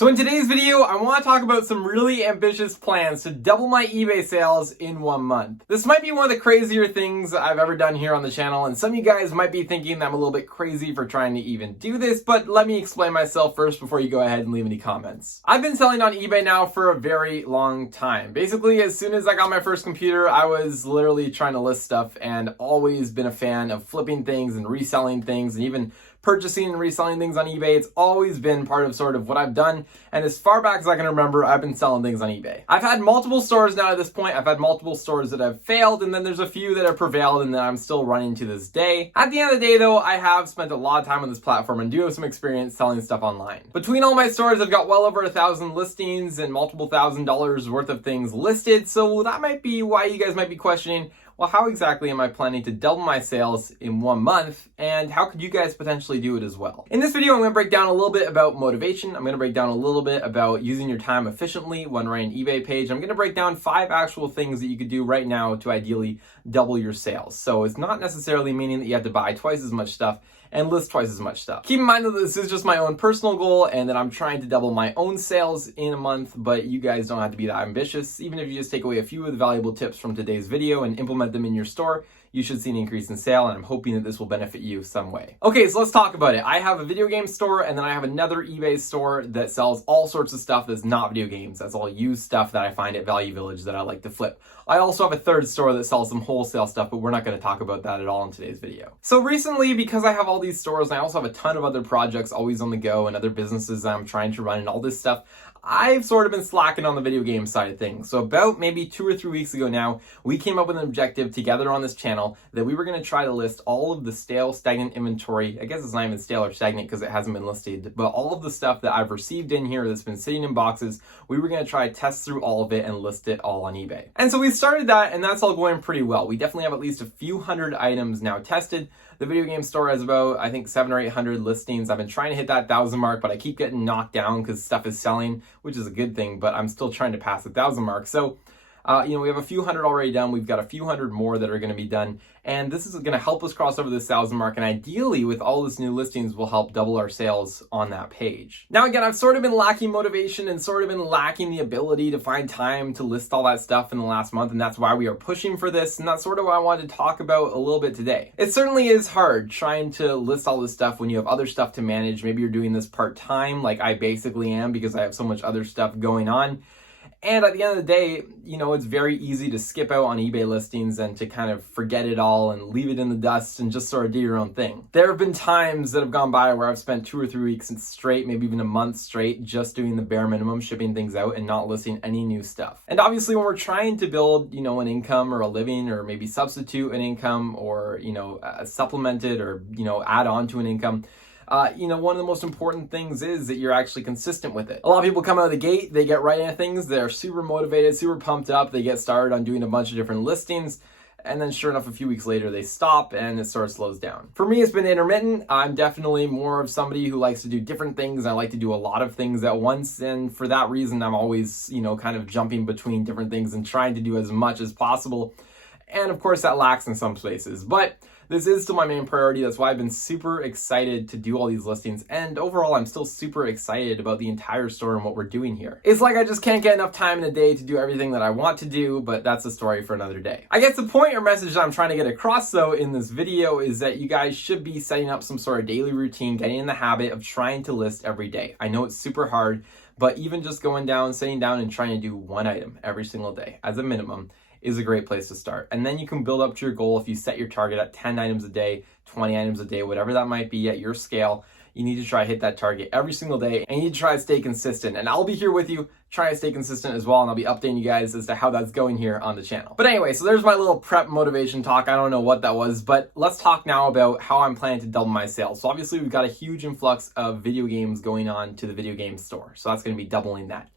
So in today's video, I want to talk about some really ambitious plans to double my eBay sales in 1 month. This might be one of the crazier things I've ever done here on the channel, and some of you guys might be thinking that I'm a little bit crazy for trying to even do this, but let me explain myself first before you go ahead and leave any comments. I've been selling on eBay now for a very long time. Basically, as soon as I got my first computer, I was literally trying to list stuff and always been a fan of flipping things and reselling things and even purchasing and reselling things on eBay. It's always been part of sort of what I've done, and as far back as I can remember, I've been selling things on eBay. I've had multiple stores now at this point. I've had multiple stores that have failed, and then there's a few that have prevailed and that I'm still running to this day. At the end of the day though, I have spent a lot of time on this platform and do have some experience selling stuff online. Between all my stores, I've got well over 1,000 listings and multiple $1,000s worth of things listed, so that might be why you guys might be questioning, well, how exactly am I planning to double my sales in 1 month, and how could you guys potentially do it as well? In this video, I'm going to break down a little bit about motivation. I'm going to break down a little bit about using your time efficiently when running an eBay page. I'm going to break down 5 actual things that you could do right now to ideally double your sales. So it's not necessarily meaning that you have to buy twice as much stuff and list twice as much stuff. Keep in mind that this is just my own personal goal and that I'm trying to double my own sales in a month, but you guys don't have to be that ambitious. Even if you just take away a few of the valuable tips from today's video and implement them in your store, you should see an increase in sale, and I'm hoping that this will benefit you some way. Okay, so let's talk about it. I have a video game store, and then I have another eBay store that sells all sorts of stuff that's not video games. That's all used stuff that I find at Value Village that I like to flip. I also have a third store that sells some wholesale stuff, but we're not going to talk about that at all in today's video. So recently, because I have all these stores, and I also have a ton of other projects always on the go and other businesses that I'm trying to run and all this stuff, I've sort of been slacking on the video game side of things. So about maybe 2 or 3 weeks ago now, we came up with an objective together on this channel that we were going to try to list all of the stale, stagnant inventory. I guess it's not even stale or stagnant because it hasn't been listed, but all of the stuff that I've received in here that's been sitting in boxes, we were going to try to test through all of it and list it all on eBay. And so we started that, and that's all going pretty well. We definitely have at least a few hundred items now tested. The video game store has about, I think, 700 or 800 listings. I've been trying to hit that 1,000 mark, but I keep getting knocked down because stuff is selling, which is a good thing, but I'm still trying to pass the 1,000 mark. So, we have a few hundred already done. We've got a few hundred more that are going to be done. And this is going to help us cross over this 1,000 mark. And ideally, with all this new listings, will help double our sales on that page. Now, again, I've sort of been lacking motivation and sort of been lacking the ability to find time to list all that stuff in the last month. And that's why we are pushing for this. And that's sort of what I wanted to talk about a little bit today. It certainly is hard trying to list all this stuff when you have other stuff to manage. Maybe you're doing this part-time, like I basically am, because I have so much other stuff going on. And at the end of the day, it's very easy to skip out on eBay listings and to kind of forget it all and leave it in the dust and just sort of do your own thing. There have been times that have gone by where I've spent 2 or 3 weeks straight, maybe even a month straight, just doing the bare minimum, shipping things out and not listing any new stuff. And obviously when we're trying to build, an income or a living, or maybe substitute an income, or, supplement it, or, add on to an income, one of the most important things is that you're actually consistent with it. A lot of people come out of the gate, they get right into things, they're super motivated, super pumped up, they get started on doing a bunch of different listings, and then sure enough, a few weeks later, they stop and it sort of slows down. For me, it's been intermittent. I'm definitely more of somebody who likes to do different things. I like to do a lot of things at once, and for that reason, I'm always, kind of jumping between different things and trying to do as much as possible. And of course, that lacks in some spaces, but this is still my main priority. That's why I've been super excited to do all these listings. And overall, I'm still super excited about the entire store and what we're doing here. It's like I just can't get enough time in a day to do everything that I want to do, but that's a story for another day. I guess the point or message that I'm trying to get across though in this video is that you guys should be setting up some sort of daily routine, getting in the habit of trying to list every day. I know it's super hard, but even just sitting down and trying to do one item every single day as a minimum is a great place to start. And then you can build up to your goal. If you set your target at 10 items a day, 20 items a day, whatever that might be at your scale, you need to try to hit that target every single day, and you need to try to stay consistent. And I'll be here with you, trying to stay consistent as well, and I'll be updating you guys as to how that's going here on the channel. But anyway, so there's my little prep motivation talk. I don't know what that was, but let's talk now about how I'm planning to double my sales. So obviously we've got a huge influx of video games going on to the video game store. So that's going to be doubling that.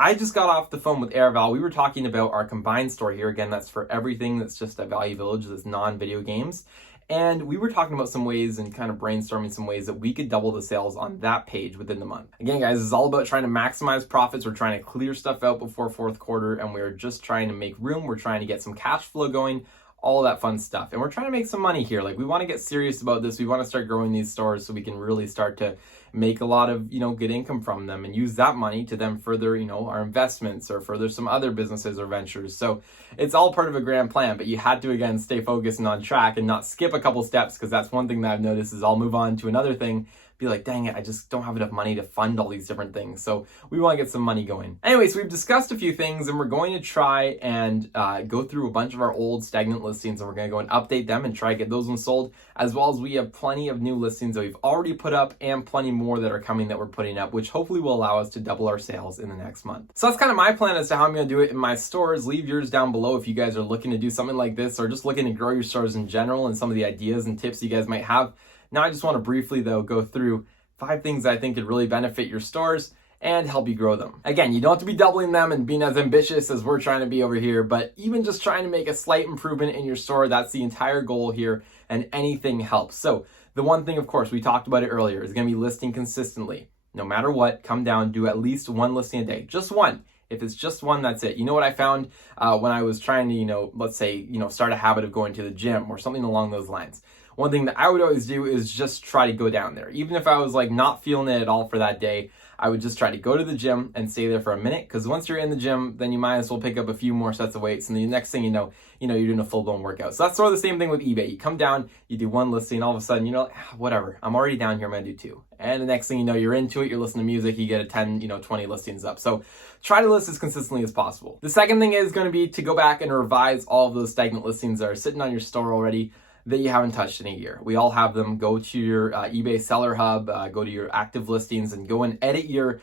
I just got off the phone with Airval. We were talking about our combined store here. Again, that's for everything that's just at Value Village, that's non-video games. And we were talking about some ways and kind of brainstorming some ways that we could double the sales on that page within the month. Again, guys, it's all about trying to maximize profits. We're trying to clear stuff out before fourth quarter, and we're just trying to make room. We're trying to get some cash flow going, all that fun stuff. And we're trying to make some money here. Like, we want to get serious about this. We want to start growing these stores so we can really start to make a lot of, good income from them and use that money to then further, our investments or further some other businesses or ventures. So it's all part of a grand plan, but you had to, again, stay focused and on track and not skip a couple steps, because that's one thing that I've noticed is I'll move on to another thing, be like, dang it, I just don't have enough money to fund all these different things. So we want to get some money going. Anyways, we've discussed a few things, and we're going to try and go through a bunch of our old stagnant listings, and we're going to go and update them and try to get those ones sold, as well as we have plenty of new listings that we've already put up and plenty more that are coming that we're putting up, which hopefully will allow us to double our sales in the next month. So that's kind of my plan as to how I'm going to do it in my stores. Leave yours down below if you guys are looking to do something like this or just looking to grow your stores in general and some of the ideas and tips you guys might have. Now I just want to briefly, though, go through 5 things I think could really benefit your stores and help you grow them. Again, you don't have to be doubling them and being as ambitious as we're trying to be over here, but even just trying to make a slight improvement in your store, that's the entire goal here, and anything helps. So the one thing, of course, we talked about it earlier, is going to be listing consistently. No matter what, come down, do at least 1 listing a day. Just 1. If it's just 1, that's it. You know what I found when I was trying to, let's say, start a habit of going to the gym or something along those lines. One thing that I would always do is just try to go down there. Even if I was like not feeling it at all for that day, I would just try to go to the gym and stay there for a minute, because once you're in the gym, then you might as well pick up a few more sets of weights, and the next thing you know, you're doing a full-blown workout. So that's sort of the same thing with eBay. You come down, you do 1 listing, all of a sudden, whatever, I'm already down here, I'm gonna do 2. And the next thing you know, you're into it, you're listening to music, you get a 10, 20 listings up. So try to list as consistently as possible. The second thing is gonna be to go back and revise all of those stagnant listings that are sitting on your store already that you haven't touched in a year. We all have them. Go to your eBay Seller Hub, go to your active listings, and go and edit your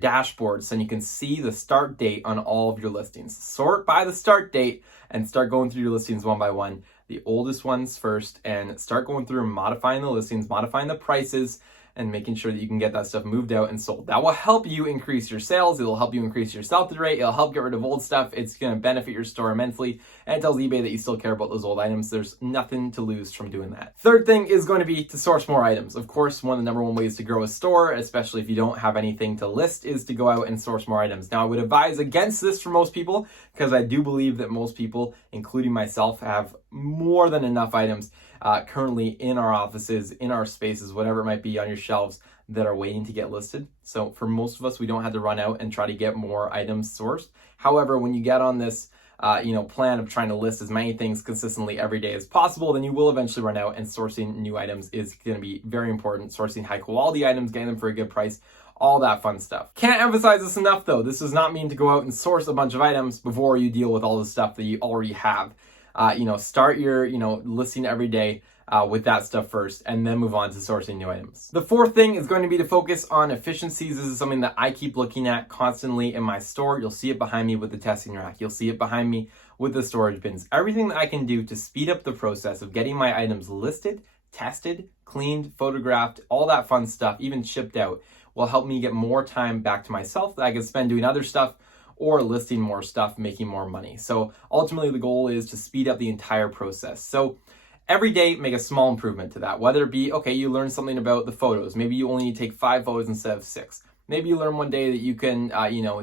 dashboard so you can see the start date on all of your listings. Sort by the start date and start going through your listings one by one. The oldest ones first, and start going through and modifying the listings, modifying the prices, and making sure that you can get that stuff moved out and sold. That will help you increase your sales. It'll help you increase your sell-through rate. It'll help get rid of old stuff. It's going to benefit your store immensely. And it tells eBay that you still care about those old items. There's nothing to lose from doing that. Third thing is going to be to source more items. Of course, one of the number 1 ways to grow a store, especially if you don't have anything to list, is to go out and source more items. Now, I would advise against this for most people, because I do believe that most people, including myself, have more than enough items currently in our offices, in our spaces, whatever it might be on your shelves, that are waiting to get listed. So for most of us, we don't have to run out and try to get more items sourced. However, when you get on this plan of trying to list as many things consistently every day as possible, then you will eventually run out, and sourcing new items is going to be very important. Sourcing high quality items, getting them for a good price, all that fun stuff. Can't emphasize this enough, though. This does not mean to go out and source a bunch of items before you deal with all the stuff that you already have. Start your, listing every day with that stuff first, and then move on to sourcing new items. The fourth thing is going to be to focus on efficiencies. This is something that I keep looking at constantly in my store. You'll see it behind me with the testing rack. You'll see it behind me with the storage bins. Everything that I can do to speed up the process of getting my items listed, tested, cleaned, photographed, all that fun stuff, even shipped out, will help me get more time back to myself that I can spend doing other stuff or listing more stuff, making more money. So ultimately the goal is to speed up the entire process. So every day, make a small improvement to that, whether it be, okay, you learn something about the photos. Maybe you only need to take 5 photos instead of 6. Maybe you learn one day that you can,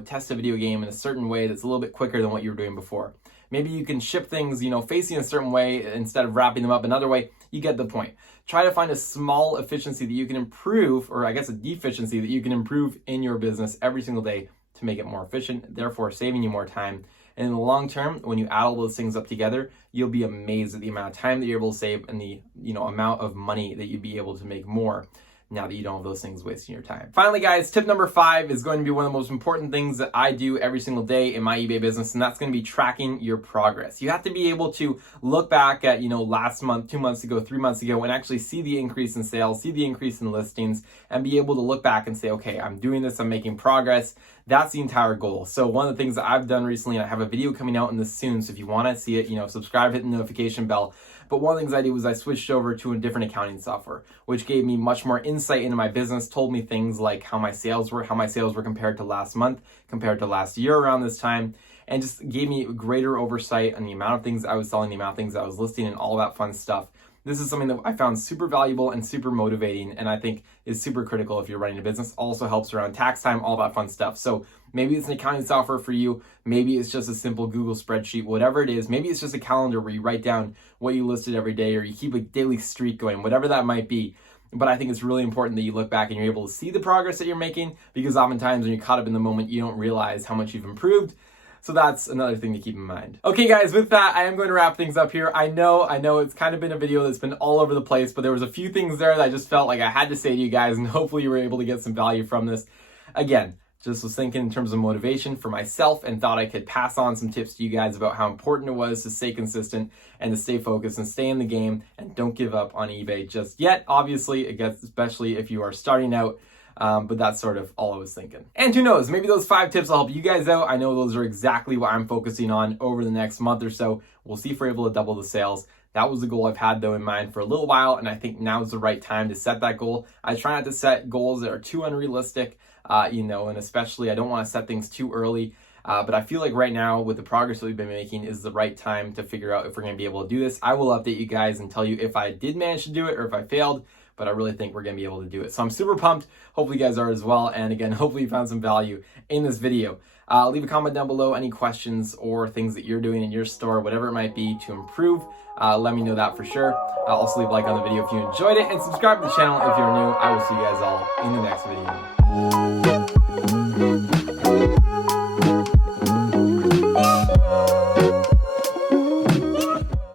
test a video game in a certain way that's a little bit quicker than what you were doing before. Maybe you can ship things, facing a certain way instead of wrapping them up another way. You get the point. Try to find a small efficiency that you can improve, or I guess a deficiency that you can improve in your business every single day to make it more efficient, therefore saving you more time. And in the long term, when you add all those things up together, you'll be amazed at the amount of time that you're able to save and the amount of money that you'd be able to make more now that you don't have those things wasting your time. Finally, guys, tip number 5 is going to be one of the most important things that I do every single day in my eBay business, and that's going to be tracking your progress. You have to be able to look back at, last month, 2 months ago, 3 months ago, and actually see the increase in sales, see the increase in listings, and be able to look back and say, okay, I'm doing this, I'm making progress. That's the entire goal. So one of the things that I've done recently, and I have a video coming out in this soon, so if you want to see it, subscribe, hit the notification bell. But one of the things I did was I switched over to a different accounting software, which gave me much more insight into my business, told me things like how my sales were compared to last month, compared to last year around this time, and just gave me greater oversight on the amount of things I was selling, the amount of things I was listing, and all that fun stuff. This is something that I found super valuable and super motivating, and I think is super critical if you're running a business. Also helps around tax time, all that fun stuff. So maybe it's an accounting software for you. Maybe it's just a simple Google spreadsheet, whatever it is. Maybe it's just a calendar where you write down what you listed every day, or you keep a daily streak going, whatever that might be. but I think it's really important that you look back and you're able to see the progress that you're making, because oftentimes when you're caught up in the moment, you don't realize how much you've improved. So that's another thing to keep in mind. Okay guys, with that, I am going to wrap things up here. I know it's kind of been a video that's been all over the place, but there was a few things there that I just felt like I had to say to you guys, and hopefully you were able to get some value from this. Again, just was thinking in terms of motivation for myself and thought I could pass on some tips to you guys about how important it was to stay consistent and to stay focused and stay in the game and don't give up on eBay just yet. Obviously, it gets, especially if you are starting out, but that's sort of all I was thinking. And who knows, maybe those 5 tips will help you guys out. I know those are exactly what I'm focusing on over the next month or so. We'll see if we're able to double the sales. That was the goal I've had though in mind for a little while, and I think now is the right time to set that goal. I try not to set goals that are too unrealistic, and especially I don't want to set things too early. But I feel like right now, with the progress that we've been making, is the right time to figure out if we're going to be able to do this. I will update you guys and tell you if I did manage to do it or if I failed, but I really think we're going to be able to do it. So I'm super pumped. Hopefully you guys are as well. And again, hopefully you found some value in this video. Leave a comment down below, any questions or things that you're doing in your store, whatever it might be to improve. Let me know that for sure. Also leave a like on the video if you enjoyed it, and subscribe to the channel if you're new. I will see you guys all in the next video.